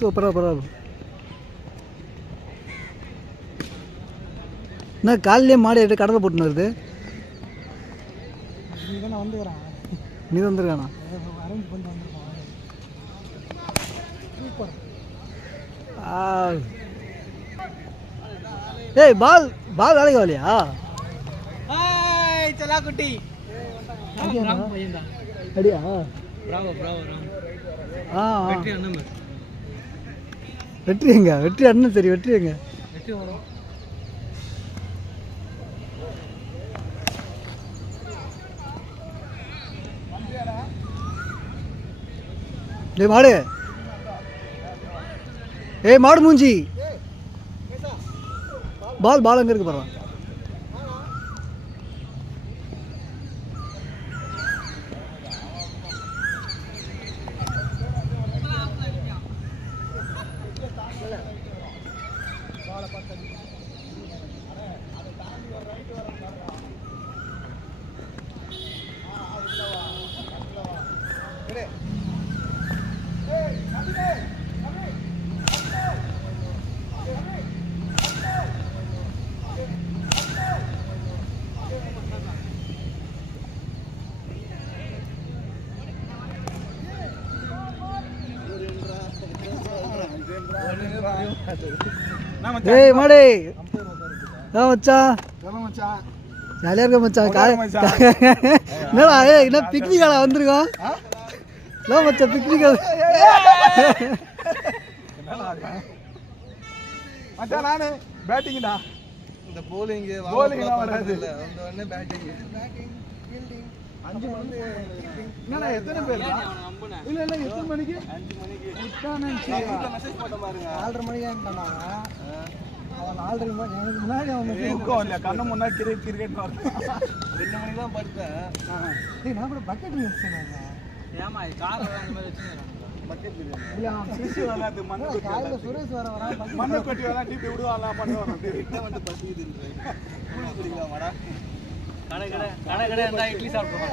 சூப்பராக பரவாயில்ல. என்ன காலையிலே மாடு எடுத்து கடலை போட்டுன்னு வருது? நீ வந்துருக்கானா? ஏய் பால் பால் வேலைக்கு வரலையா? குட்டி அடியா? வெற்றி எங்க? வெற்றி அண்ணன் சரி. வெற்றி எங்க? ஏய் மாடு, ஏய் மாடு மூஞ்சி, பால் பால் எங்க இருக்கு பாரு. ஏய் மாடே மச்சான், ஜாலியாக இருக்க மச்சான். என்னடா ஏய் என்ன பிக்னிக்காடா வந்திருக்கோம்? என்ன மச்சான் பிக்னிக்கா? மச்சான் நானு பேட்டிங்டா. இந்த போலிங் வராது இல்ல, அந்த உடனே பேட்டிங் ஃபீல்டிங் 5 மணிக்கு. என்னடா எத்தனை பேர்? இல்ல இல்ல எத்தனை மணிக்கு? 5 மணிக்கு மெசேஜ் போட்ட பாருங்க. 4:30 மணிக்கு இருந்தானா அவன் 4:30 மணி எனக்கு முன்னாடி அவன் தூக்கம் இல்ல, கண்ணு முன்னாடி கிரிக்கெட் பார்த்தான். 2 மணிக்கு தான் படுத்தேன். டேய் நான் கூட பக்கெட் வச்சேன். ஏமா கார் அந்த மாதிரி வச்சிருக்கேன் பக்கெட் பிரியாணி. இல்ல அவன் சிசி வராது மண்ணு காலைல சுரேஷ் வர மண்ணு கட்டி வர டிபி விடுவாங்க பண்ணுவாங்க. கிட்ட வந்து பசிக்குதுன்னு கூலி குடிக்கலாமாடா? கடை அந்த இட்லி சாப்பிடுவோம்.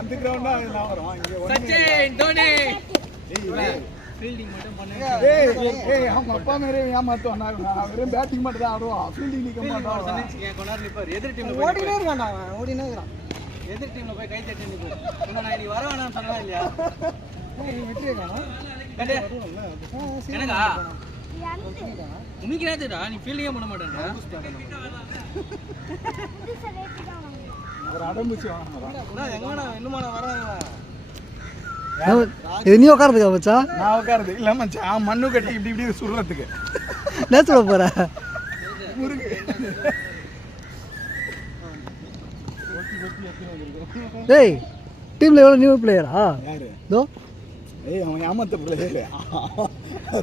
அந்த கிரவுண்டா எல்லாம் வரும். இங்க சச்சின் தோனி ஃபீல்டிங் மட்டும் பண்ணுங்க. ஏய் அவங்க அப்பா மேரே ஏமாத்துவான். நான் வெறும் பேட்டிங் மட்டும் தான் ஆடுவான், ஃபீல்டிங் நிக்க மாட்டான். சொன்னீங்க கொண்டார் நிப்பார். எதிர் டீம்ல போய் ஓடினே இருக்கான். அவன் ஓடினே இருக்கான். எதிர் டீம்ல போய் கை தட்டி நிக்கு. நான் நீ வர வேணாம்னு சொன்னா இல்லையா? நீ வெற்றியே காணோம். கண்டே என்னடா உனக்கு என்னடா நீ ஃபீல்டிங்கே பண்ண மாட்டேன்டா. அவர் அடம்பிச்சு வாங்கடா. எங்கடா இன்னுமா நான் வரேன். நீ உட்காரதுக்கா மச்சான்? நான் உட்காரது இல்ல மச்சான், மண்ணு கட்டி இப்படி இப்படி சுடுறதுக்கு. என்ன சொல்ல போற? டேய் டீம்ல எவ்வளவு நியூ பிளேயரா? யாரு? தோ ஏய் அவன் ஏமாத்த பிளேயர்.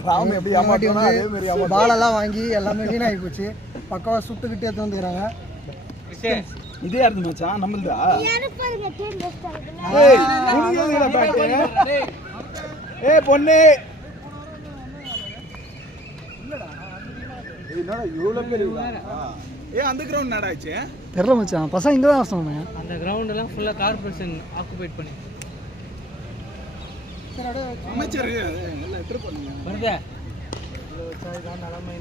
ராம் எப்படி ஏமாட்டினா அதே மாதிரி அவன் பால் எல்லாம் வாங்கி எல்லாமே வீணாகி போச்சு. பக்கவா சுட்டுக்கிட்டே வந்துக்கிறாங்க. இதே யாரு மச்சான்? நம்மள்தா? ஏய் உனக்கு எதுல பேட்? ஏய் பொண்ணே இல்லடா. என்னடா இவ்ளோ பேர் இருக்கா? ஏய் அந்த கிரவுண்ட் நடாச்சு தெரியல மச்சான். பசங்க இங்க தான் சொன்னாங்க. அந்த கிரவுண்ட் எல்லாம் ஃபுல்லா கார்ப்பரேஷன் ஆக்குபைட் பண்ணி. சரி அப்படியே அமைச்சர் நல்லா எட்ரு பண்ணுங்க. வருதே வச்சாதான் நிலைமை.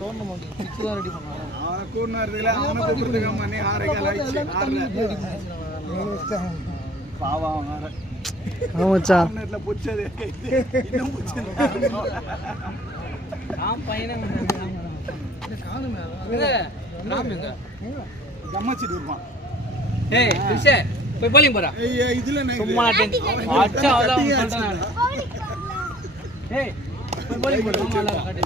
கவர்மெண்ட் பிச்சு தான் ரெடி பண்ணாங்க. அவன் கூர்னாருல அவனை கூப்பிடுறதுக்கு மணி 6:00 ஆயிடுச்சு. பாவம் வேற. மச்சான் நெட்ல புச்சது இன்னும் புச்சது. ஆம் பையனே காணுமே ராம் எங்க கம்மச்சிட்டு இருப்பான். ஏய் கிஷே போய் போலிங் போறா. ஏய் இதுல சும்மா அச்சா அதான் சொல்றேன். ஏய் போய் போலிங் போறா. மாமா காட்டு.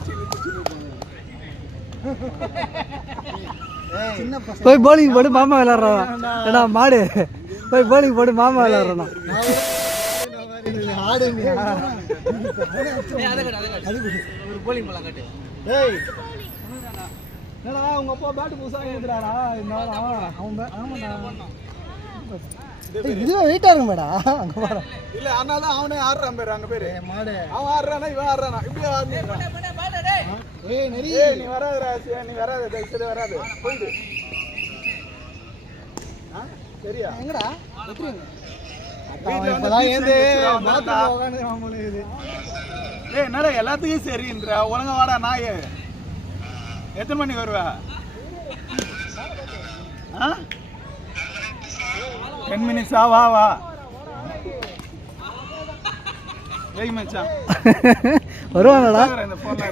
சின்ன பசங்க போய் போலிங் போடு மாமா விளையாடுறான். ஏடா மாடு போய் போலிங் போடு மாமா விளையாடுறான். ஆடுங்க. ஏய் அத காட்டு ஒரு போலிங் போலாம் காட்டு. ஏய் என்னடா உங்க அப்பா பேட் புதுசா ஏத்துறாரா? என்னடா அவன் ஆமாடா. இதுவே வெயிட்டா இருக்கு மேடா. அங்க பாரு. இல்ல அதனால அவனே ஆடுறான் பேர் அங்க பேரு. மாடு அவன் ஆடுறானா இவன் ஆடுறானா இப்படி ஆடுறான். ஏய் நெறி நீ வராதடா ஆசியா, நீ வராத தயவுசெய்து வராத போயிடு. சரியா எங்கடா வெற்றிங்க? இப்பதான் ஏந்து பாத்ரூம்ல உட்காந்துக்கிறான் போல இது. ஏய் என்னடா எல்லாத்துக்கும் சரின்ற ஒழுங்கா வாடா நாயே. எத்தனை மணிக்கு வருவ? 10 மினிட்ஸா? வா வா. ஏய் மச்சான் வருவானடா. இந்த போன்ல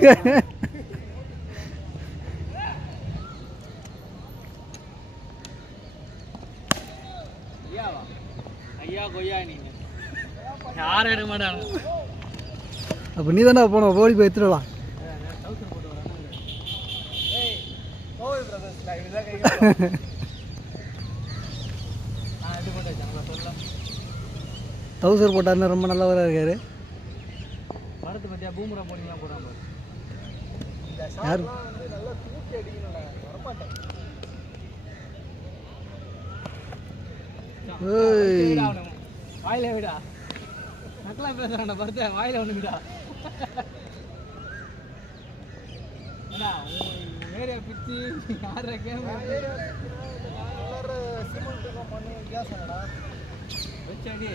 ஐயா கொய்யா நீங்க யாரும் எடுக்க மாட்டாங்க. அப்போ நீ தானே போனோம், ஓடி போய் எடுத்துடலாம். டவுசர் போட்டாருன்னா ரொம்ப நல்லவராக இருக்காரு. மரத்தை பற்றியா பூமுரா போனீங்களா போடாம யாரு வாயில விடா நக்கெல்லாம் பேசுறான்டா பருத்த வாயில ஒண்ணு விடா ஏரியா பிச்சு யார கேம் வச்சாடி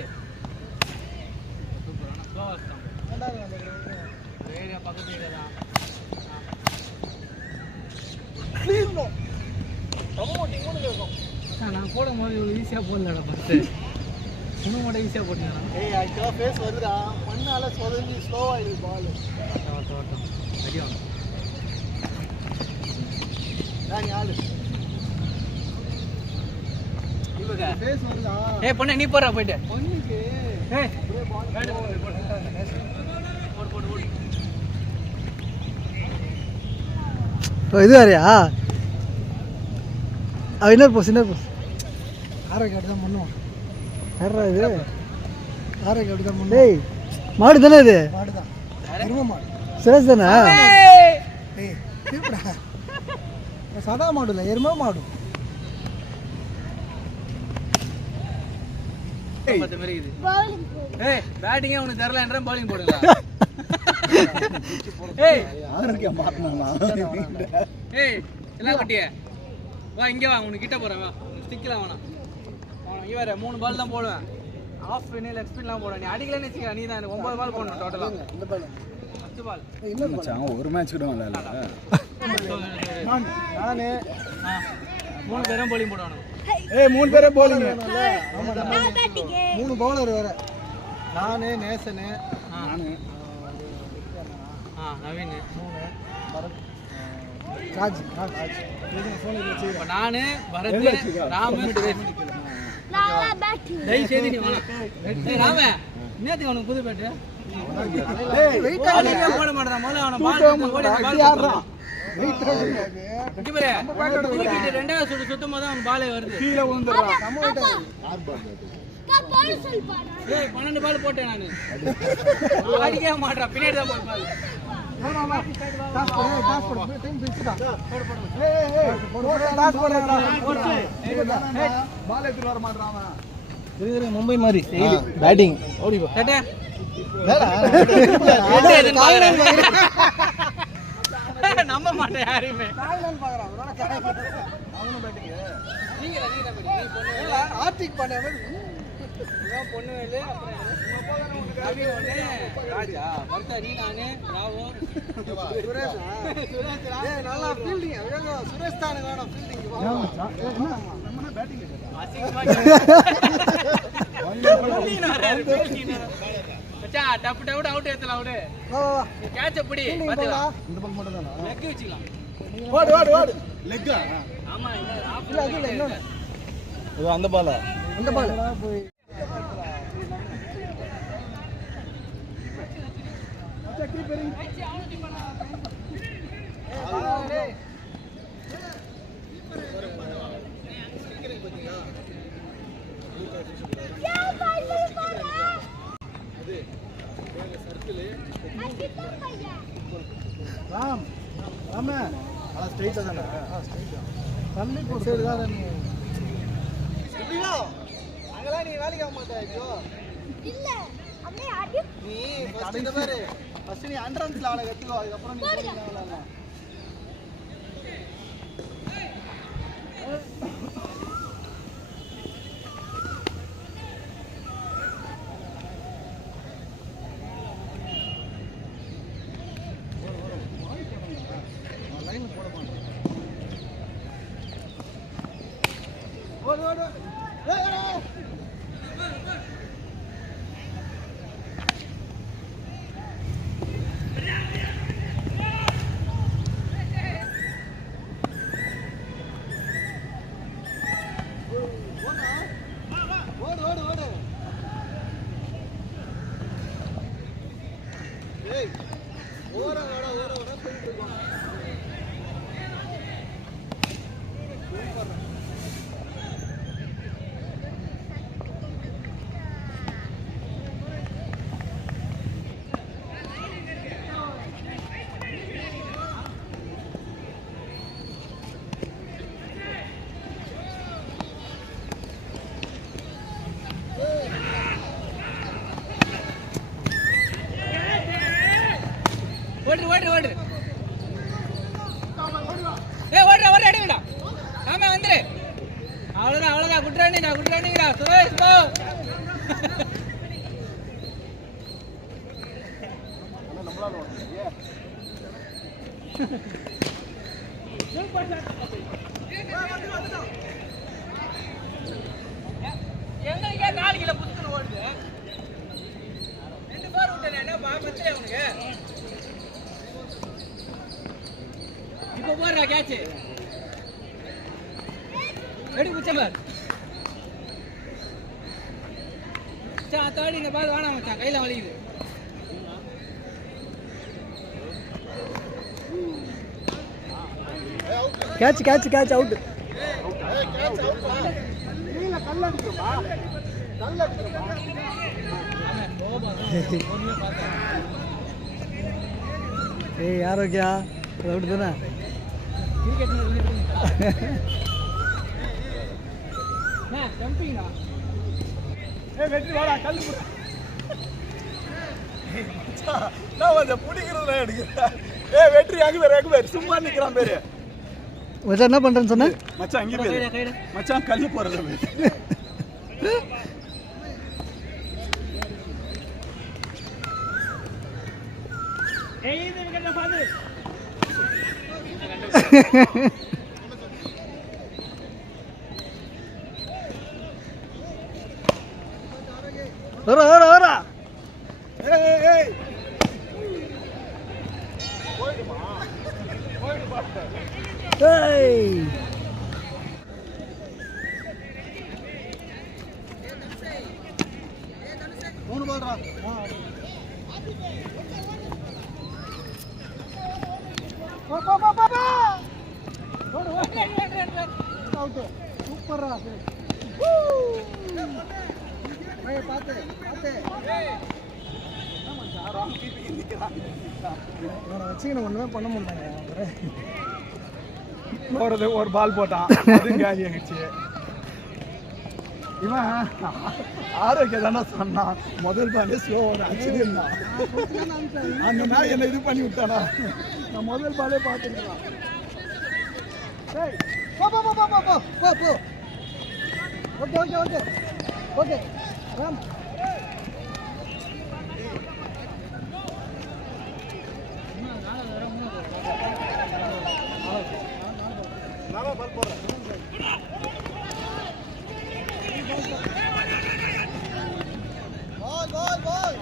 சூப்பரான ஸ்லோவாக ஏரியா பக்கத்து ஏரியா தான். நான் போடும் போது இவ்வளோ ஈஸியாக போடலடா பத்து இன்னும் மட்டும் ஈஸியாக போட்டீங்களா? ஏய் ஆக்சுவலாக ஃபேஸ் வருதுடா, மண்ணால் சொதஞ்சி ஸ்லோவாகிடுது பால். ஓட்டம் ரெடி ஆகணும். நீ ஆளு ஃபேஸ் வருதா? ஏய் பொண்ணு நீ போடுறா போயிட்டு. பொண்ணுக்கு ஏய் போடு போடு போடு இது வேறையா? இன்னொரு போஸ் ஆரோக்கியம் அப்படி தான் பண்ணுவோம். யாரா இது? ஆரோக்கியம் அப்படி தான் பண்ணுவோம். டேய் மாடு தானே இது? மாடு தான், எருமை மாடு. சுரேஷ் தானே? ஏய் திருப்படா, சதா மாடு இல்லை, எருமை மாடு. பத்து மாதிரி இது. ஏய் பேட்டிங்கே உனக்கு தெரியலன்ற பவுலிங் போடுங்களா? ஏய் ஆரோக்கியம் மாத்தினா ஏய் எல்லாம் கட்டியே வா இங்கே வா, உனக்கு கிட்ட போகிறேன் வா. ஸ்டிக்கெலாம் வேணாம் இங்கே வேறு 3 பால் தான் போடுவேன். ஆஃப் ஸ்பின்னு லெக் ஸ்பின்லாம் போடுவேன். நீ அடிக்கலன்னு வச்சுக்க, நீ தான் 9 பால் போடணும் டோட்டலாக. இந்த பால் 10 பால் என்ன மச்சான் ஒரு மேட்ச் கூட விளையாடல. நானு 3 பேரும் பவுலிங் போடுவானு. ஏய் 3 பேரே bowling. 3 பவுலர் வேற. நானு நேசனு நானு நவீன் ராஜ் இப்போ நான் பரத் ராமு சுரேஷ். தயவு செய்து நீ வேணாம். ஏய் ராம நேற்று உனக்கு புது பேட்டு போட மாட்டேன். முதல்ல அவனை பால் ஆடுறான். ரெண்டாவது சுட்டு சுத்தம் போது அவன் பாலே வருது. கீழே விழுந்துடுறான். ஏய் 12 பால் போட்டேன் நான். அடிக்கவே மாட்டேன், பின்னாடி தான் போய் பால். மும்பை மாதிரி பேட்டிங் கேட்டேன் நம்ப மாட்டேன் யாரையுமே. ஆர்டிக் பண்ண பொண்ணு வேலு ராஜா பர்த்தா நீ நானு ராவோ நல்லா ஃபீல்டிங். சுரேஷ் தான் வேணும் ஃபீல்டிங். டப்பு டப்பு அவுட் ஏத்தலாம். அவரு கேட்ச பிடி பாத்துடா. இந்த பக்கம் மட்டும் தானா? லெக் வச்சுக்கலாம். ஓடு ஓடு ஓடு. லெக்கா? ஆமா இது அந்த பாலா? அந்த பால் ராம் ராம அத ஸ்ட்ரைட்டா தானே? ஸ்ட்ரைட்டா தள்ளி போடு. சரி தான் நீ எப்படிடா அங்கலாம் நீ வேலைக்கு ஆக மாட்டே. ஐயோ இல்ல அப்படியே அடி. நீ ஃபர்ஸ்ட் இந்த பாரு, ஃபர்ஸ்ட் நீ அண்டரன்ஸ்ல ஆட கத்துக்கோ, அதுக்கு அப்புறம் நீ போடிங்க விளையாடலாம். ஓடு ஓடு ஓடு ஓடுறா ஓடுறா அடிங்கடா ஆமா வந்துரு அவ்வளோதான் அவ்வளோதான் குட்ரானிங்கடா சுரேஷ் போ எங்களுக்கே 4 கிலோ புத்துன்னு ஓடுது 2 பார் விட்டேன் என்ன பச்சை உனக்கு இப்போ போடுறா கேட்ச் ரெடி புச்சவர் தாடி பால் வேணாம் மச்சான் கையில் வலிக்குது கேட்ச் அவுட் ஏய் ஆரோக்கியா அவுட் தானே வெற்றி வாடா கல் நான் அதை பிடிக்கிறதுல எடுக்கிறேன் வெற்றி அங்கே பேர் சும்மா நிற்கிறான் பேரு மச்சான் என்ன பண்றேன்னு சொன்ன மச்சான் அங்கே பேரு மச்சான் கல் போறது வரா ஏய் மூணு பால்ரா சூப்பர்ரா பார்த்து வச்சுக்கணும் ஒன்றுமே பண்ண முடியல போறது ஒரு பால் போட்டான் அது காலி ஆகிடுச்சு இவன் ஆரோக்கியம் தானே சொன்னான் முதல் பாலே ஸ்லோ ஒரு ஆச்சரியம் தான் அந்த நாள் என்ன இது பண்ணி விட்டானா நான் முதல் பாலே பார்த்துக்கலாம் போ ஓகே ராம் பால் போடுறேன் பால்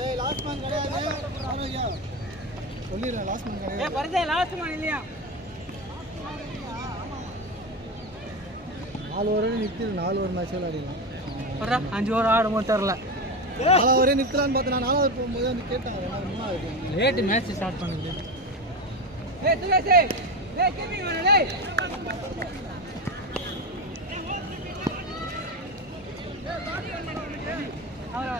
ஏய் லாஸ்ட் மேன் கிடையாது ஆரோக்கியா சொல்லிடுறேன் லாஸ்ட் மேன் கிடையாது பரிசை லாஸ்ட் மேன் இல்லையா 4 ஓவர் நிற்குது 4 ஓவர் மேட்ச் விளையாடிடலாம் 5 ஓவர் ஆடுமோ தெரில 4 ஓவரே நிற்கலான்னு பார்த்தேன் நான் 4 ஓவர் போகும்போது வந்து கேட்டாங்க மூணாவது லேட்டு மேட்ச் ஸ்டார்ட் பண்ணுது ஏய் துளசி ஏய் கீப்பிங் வேணும் டேய் அவரா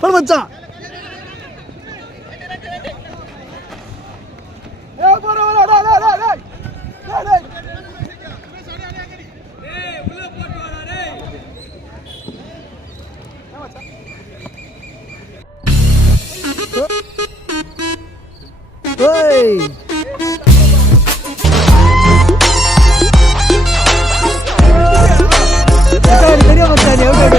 போடு மச்சான். ஏய் போற டேய் டேய் டேய் டேய் ஏய் உள்ள போட்டு வாடா டேய். ஏய் மச்சான், தெரியும் மச்சான், நீ அவுட்